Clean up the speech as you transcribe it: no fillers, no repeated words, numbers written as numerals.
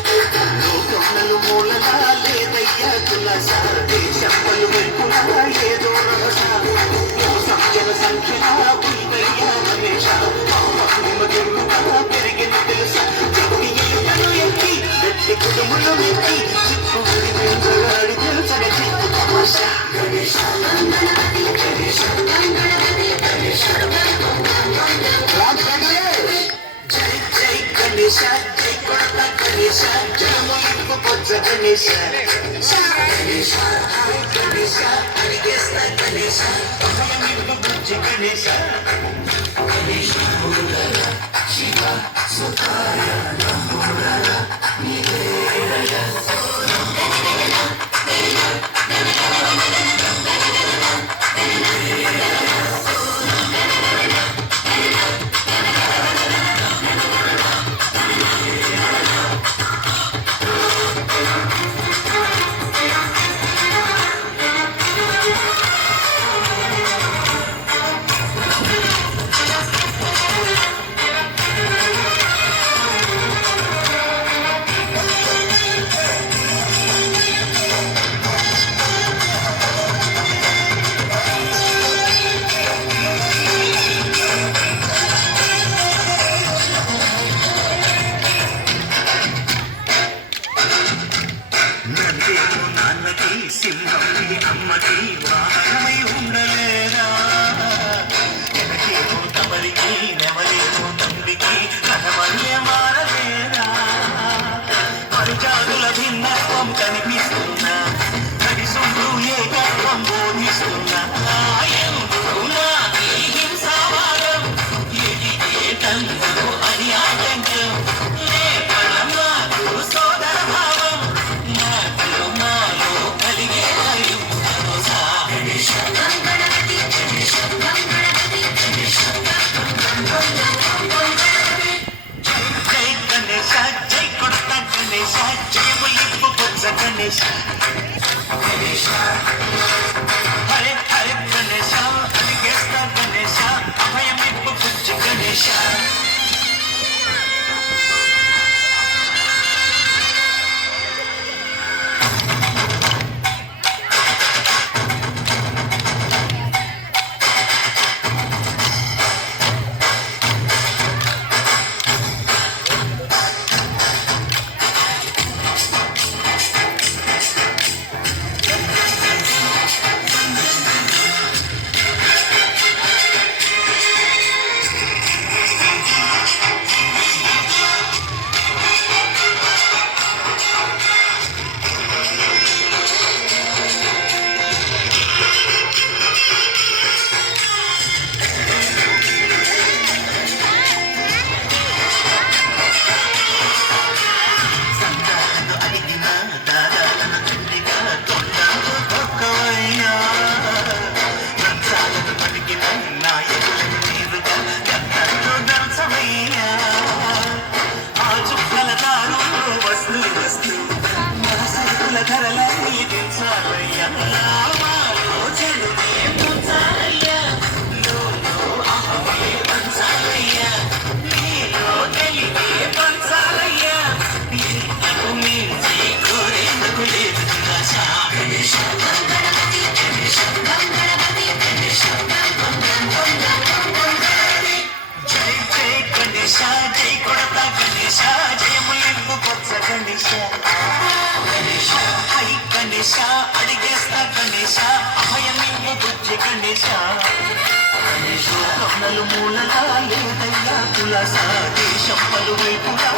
లోకములు మూలలా లేదయ్యా తులస దేశంపలు వైపులా ఏదో రహస సంఖ్యల సంఖ్యలా ఉందయ్యా రమేష నిమగెందుగా పెరిగిన తెలుసా చెట్టి ఎలుకలు ఎక్కి గట్టి కుటుంబులు ఎక్కి చిప్పు గురి పెంచగాడి తెలుసగ చిప్పు తమాష గణేశ గణపతి గణేశ గణపతి గణేశ జై జై గణేశ జై కొడత గణేశ జయములింపు పొచ్చ గణేశ గణేశ గణేశ అడిగేస్తా గణేశ అభయమింపు బుజ్జి గణేశ గణేశ మురుగల శివ సుతాయ నమోరల నీవేరయ సింహం అమ్మకి వాహనమై ఉండలేదా ఎనకేమో తమరికి నెమలేమో తండ్రికి కథమనే మారలేదా పరుజాదుల భిన్నత్వం కనిపిస్తున్నా కలిసుంటూ ఏకత్వం బోధిస్తున్నా హింసావాదం ఏది ఏటందు అని ఆటంకం గణేశ గణేశ హరే హరే గణేశ అడిగేస్తా గణేశ అభయమిప్పు బుజ్జి గణేశ అడిగేస్తా గణేశ అభయమివ్వు బుజ్జి గణేశ లోకములు మూలలా లేదయ్యా తులస దేశం పలువైపులా